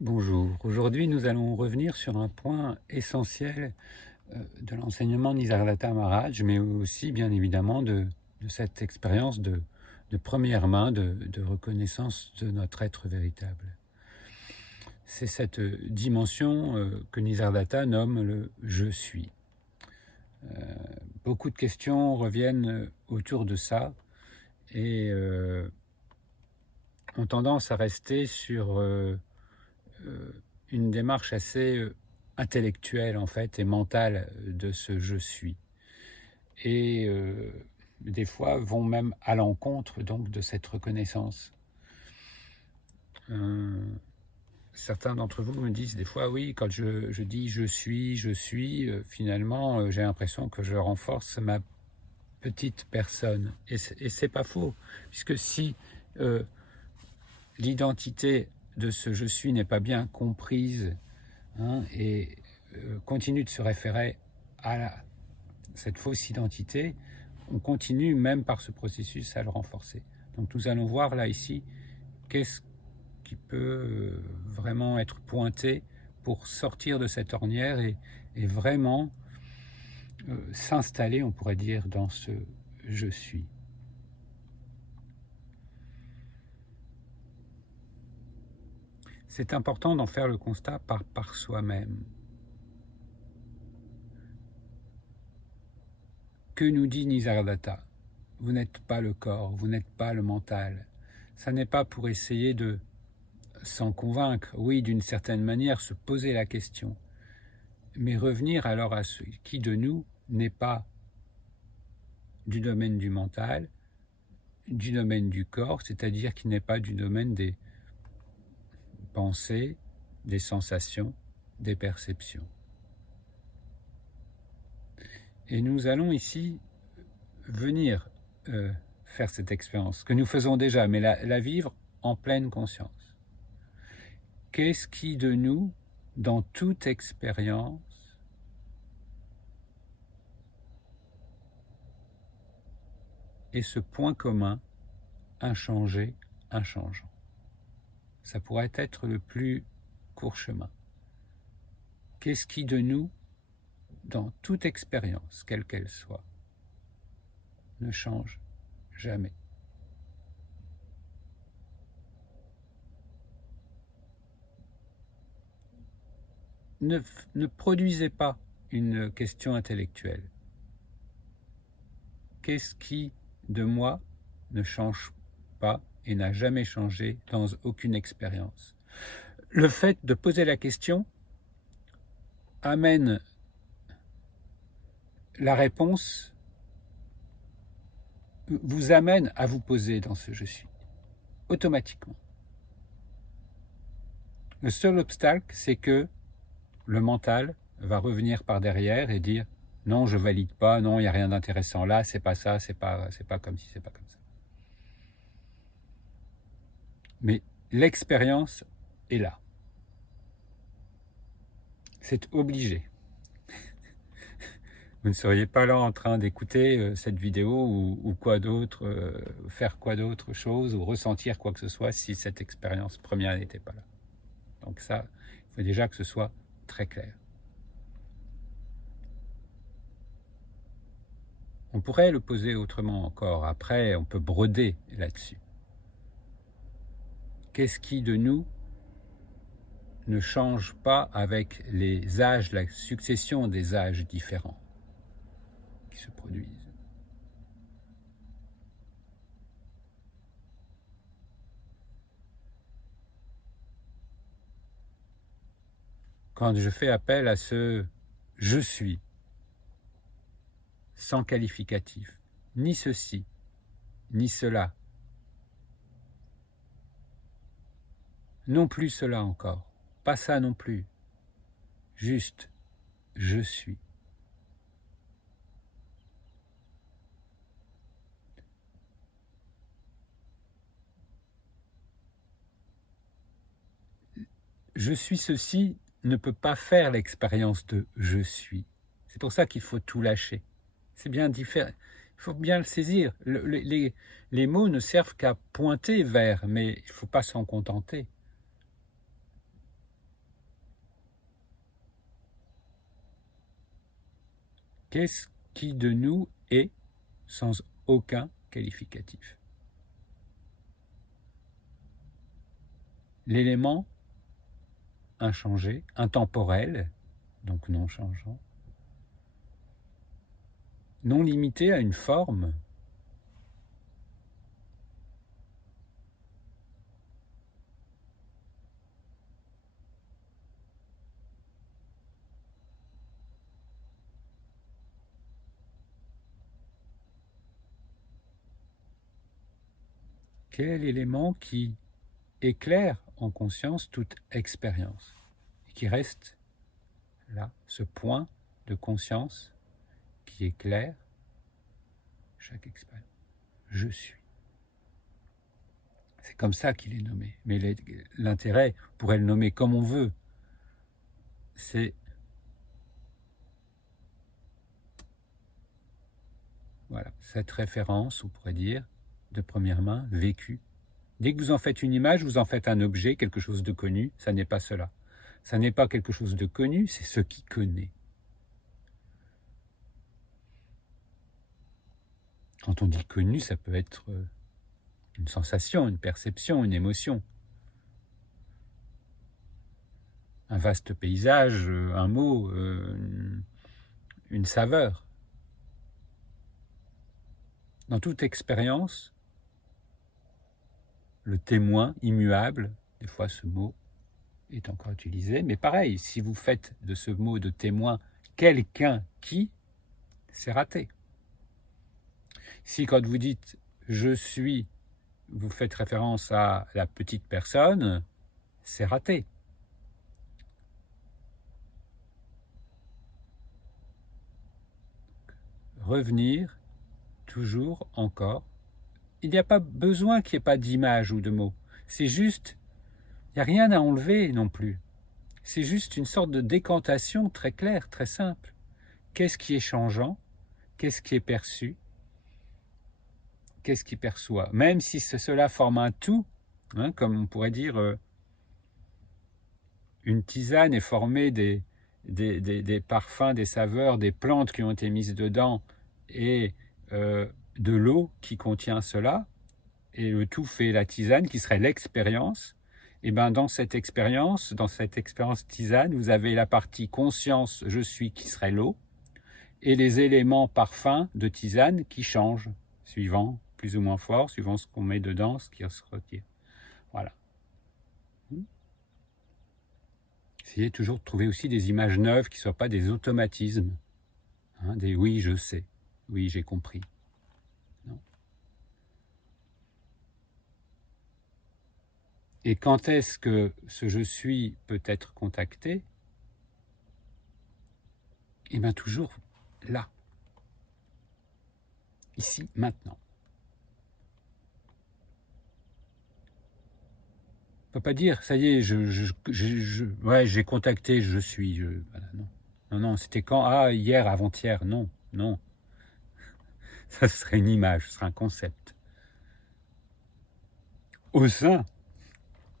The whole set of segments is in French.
Bonjour, aujourd'hui nous allons revenir sur un point essentiel de l'enseignement Nisargadatta Maharaj, mais aussi bien évidemment de cette expérience de première main de reconnaissance de notre être véritable. C'est cette dimension que Nisargadatta nomme le « je suis ». Beaucoup de questions reviennent autour de ça et ont tendance à rester sur une démarche assez intellectuelle en fait et mentale de ce je suis, et des fois vont même à l'encontre donc de cette reconnaissance. Certains d'entre vous me disent des fois, oui, quand je dis je suis, finalement j'ai l'impression que je renforce ma petite personne, et c'est pas faux, puisque si l'identité de ce je suis n'est pas bien comprise, et continue de se référer à cette fausse identité, on continue même par ce processus à le renforcer. Donc nous allons voir là ici qu'est-ce qui peut vraiment être pointé pour sortir de cette ornière et vraiment s'installer, on pourrait dire, dans ce je suis. C'est important d'en faire le constat par soi-même. Que nous dit Nisargadatta? Vous n'êtes pas le corps, vous n'êtes pas le mental. Ça n'est pas pour essayer de s'en convaincre, oui, d'une certaine manière, se poser la question, mais revenir alors à ce qui de nous n'est pas du domaine du mental, du domaine du corps, c'est-à-dire qui n'est pas du domaine des pensées, des sensations, des perceptions. Et nous allons ici venir faire cette expérience, que nous faisons déjà, mais la vivre en pleine conscience. Qu'est-ce qui de nous, dans toute expérience, est ce point commun, inchangé, inchangeant? Ça pourrait être le plus court chemin. Qu'est-ce qui de nous, dans toute expérience, quelle qu'elle soit, ne change jamais? Ne produisez pas une question intellectuelle. Qu'est-ce qui, de moi, ne change pas et n'a jamais changé dans aucune expérience? Le fait de poser la question amène la réponse, vous amène à vous poser dans ce je suis, automatiquement. Le seul obstacle, c'est que le mental va revenir par derrière et dire non, je valide pas, non, il n'y a rien d'intéressant là, c'est pas ça, c'est pas comme si, c'est pas comme ça. Mais l'expérience est là. C'est obligé. Vous ne seriez pas là en train d'écouter cette vidéo ou quoi d'autre, faire quoi d'autre chose ou ressentir quoi que ce soit si cette expérience première n'était pas là. Donc ça, il faut déjà que ce soit très clair. On pourrait le poser autrement encore. Après, on peut broder là-dessus. Qu'est-ce qui de nous ne change pas avec les âges, la succession des âges différents qui se produisent? Quand je fais appel à ce « je suis », sans qualificatif, ni ceci, ni cela, non plus cela encore, pas ça non plus, juste je suis. Je suis ceci ne peut pas faire l'expérience de je suis. C'est pour ça qu'il faut tout lâcher. C'est bien différent. Il faut bien le saisir. Les mots ne servent qu'à pointer vers, mais il ne faut pas s'en contenter. Qu'est-ce qui de nous est sans aucun qualificatif? L'élément inchangé, intemporel, donc non changeant, non limité à une forme, quel est l'élément qui éclaire en conscience toute expérience et qui reste là, ce point de conscience qui éclaire chaque expérience? Je suis. C'est comme ça qu'il est nommé. Mais l'intérêt, on pourrait le nommer comme on veut, c'est voilà, cette référence, on pourrait dire, de première main, vécue. Dès que vous en faites une image, vous en faites un objet, quelque chose de connu, ça n'est pas cela. Ça n'est pas quelque chose de connu, c'est ce qui connaît. Quand on dit connu, ça peut être une sensation, une perception, une émotion. Un vaste paysage, un mot, une saveur. Dans toute expérience, le témoin immuable, des fois ce mot est encore utilisé, mais pareil, si vous faites de ce mot de témoin quelqu'un qui, c'est raté. Si quand vous dites « je suis », vous faites référence à la petite personne, c'est raté. Revenir, toujours, encore. Il n'y a pas besoin qu'il n'y ait pas d'image ou de mots. C'est juste, il n'y a rien à enlever non plus. C'est juste une sorte de décantation très claire, très simple. Qu'est-ce qui est changeant? Qu'est-ce qui est perçu? Qu'est-ce qui perçoit? Même si cela forme un tout, hein, comme on pourrait dire, une tisane est formée des parfums, des saveurs, des plantes qui ont été mises dedans et de l'eau qui contient cela, et le tout fait la tisane qui serait l'expérience. Et bien dans cette expérience tisane, vous avez la partie conscience, je suis, qui serait l'eau, et les éléments parfums de tisane qui changent, suivant plus ou moins fort, suivant ce qu'on met dedans, ce qui se retire. Voilà. Essayez toujours de trouver aussi des images neuves qui ne soient pas des automatismes. Hein, des oui, je sais, oui, j'ai compris. Non. Et quand est-ce que ce je suis peut être contacté? Eh bien toujours là. Ici, maintenant. On ne peut pas dire, ça y est, j'ai contacté, je suis. Voilà, non. Non, c'était quand? Ah, hier, avant-hier. Non. Ça serait une image, ce serait un concept. Au sein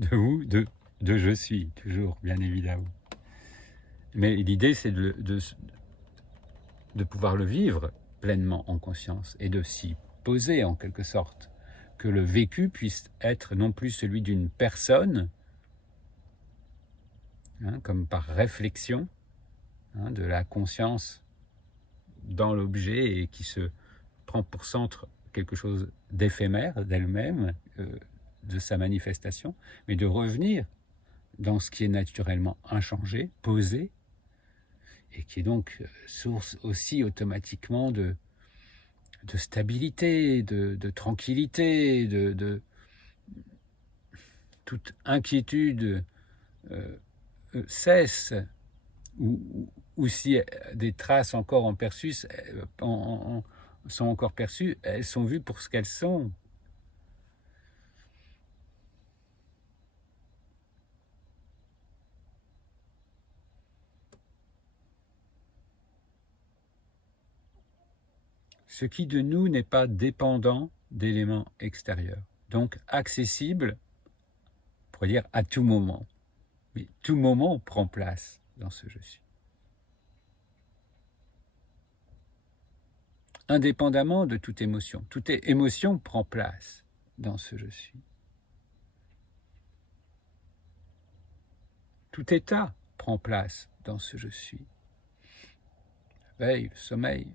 de où? De je suis, toujours, bien évidemment. Mais l'idée, c'est de pouvoir le vivre pleinement en conscience et de s'y poser en quelque sorte. Que le vécu puisse être non plus celui d'une personne, hein, comme par réflexion, hein, de la conscience dans l'objet et qui se prend pour centre quelque chose d'éphémère d'elle-même, de sa manifestation, mais de revenir dans ce qui est naturellement inchangé, posé, et qui est donc source aussi automatiquement de stabilité, de tranquillité, de toute inquiétude cesse, ou si des traces encore sont encore perçues, elles sont vues pour ce qu'elles sont. Ce qui de nous n'est pas dépendant d'éléments extérieurs, donc accessible, on pourrait dire à tout moment. Mais tout moment prend place dans ce je suis. indépendamment de toute émotion. Toute émotion prend place dans ce je suis. Tout état prend place dans ce je suis. La veille, le sommeil,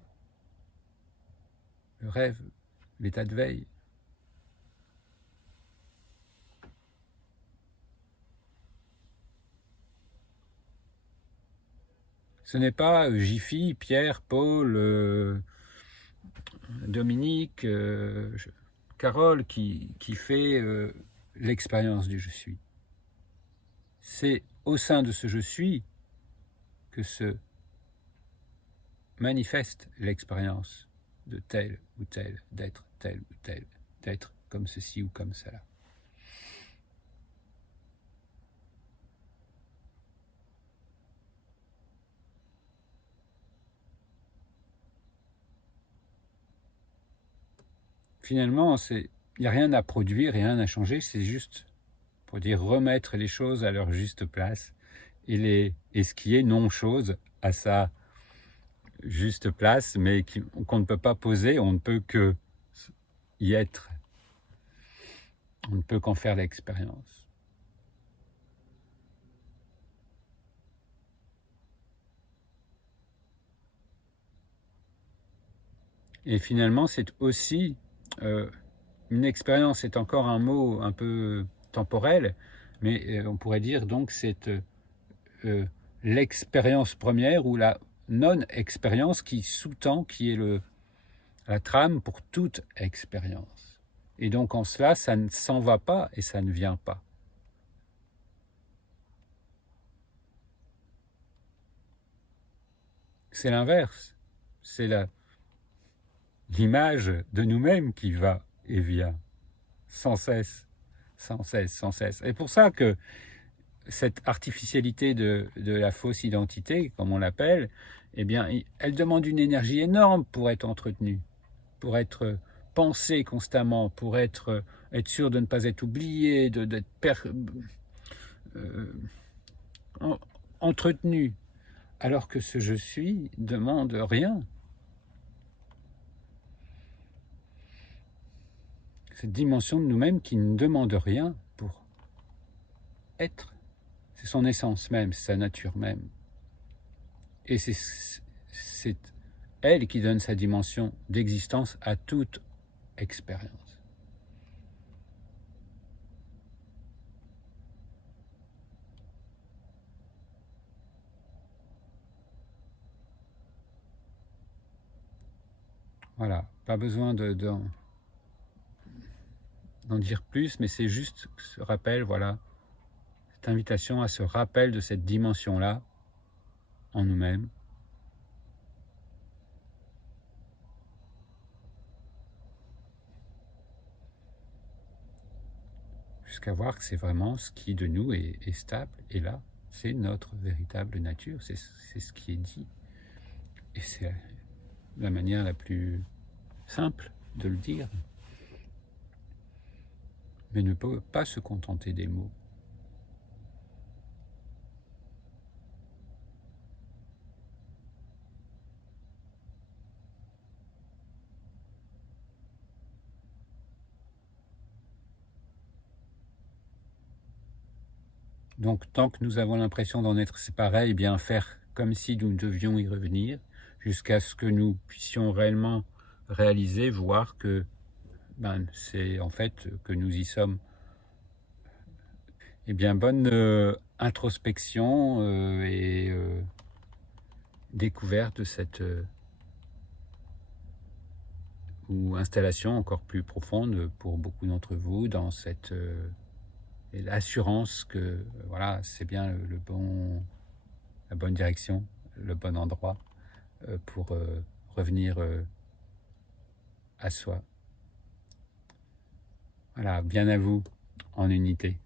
le rêve, l'état de veille. Ce n'est pas Jiffy, Pierre, Paul, Dominique, Carole qui fait l'expérience du je suis. C'est au sein de ce je suis que se manifeste l'expérience de tel ou tel, d'être tel ou tel, d'être comme ceci ou comme cela. Finalement, il n'y a rien à produire, rien à changer, c'est juste, pour dire, remettre les choses à leur juste place et ce qui est non-chose à sa juste place, mais qu'on ne peut pas poser, on ne peut que y être. On ne peut qu'en faire l'expérience. Et finalement, c'est aussi une expérience, c'est encore un mot un peu temporel, mais on pourrait dire donc c'est l'expérience première ou la non-expérience qui sous-tend, qui est la trame pour toute expérience. Et donc en cela, ça ne s'en va pas et ça ne vient pas. C'est l'inverse. C'est l'image de nous-mêmes qui va et vient sans cesse, sans cesse, sans cesse. Et pour ça que cette artificialité de la fausse identité, comme on l'appelle, eh bien, elle demande une énergie énorme pour être entretenue, pour être pensée constamment, pour être sûr de ne pas être oublié, d'être entretenu, alors que ce je suis demande rien. Cette dimension de nous-mêmes qui ne demande rien pour être. C'est son essence même, c'est sa nature même. Et c'est elle qui donne sa dimension d'existence à toute expérience. Voilà, pas besoin d'en dire plus, mais c'est juste ce rappel, voilà, cette invitation à ce rappel de cette dimension-là en nous-mêmes. Jusqu'à voir que c'est vraiment ce qui de nous est stable, et là, c'est notre véritable nature, c'est ce qui est dit. Et c'est la manière la plus simple de le dire. Mais ne peut pas se contenter des mots. Donc tant que nous avons l'impression d'en être séparés, eh bien faire comme si nous devions y revenir, jusqu'à ce que nous puissions réellement réaliser, voir que c'est en fait que nous y sommes. Eh bien, bonne introspection et découverte de cette ou installation encore plus profonde pour beaucoup d'entre vous dans cette et l'assurance que voilà, c'est bien la bonne direction, le bon endroit pour revenir à soi. Voilà, bien à vous en unité.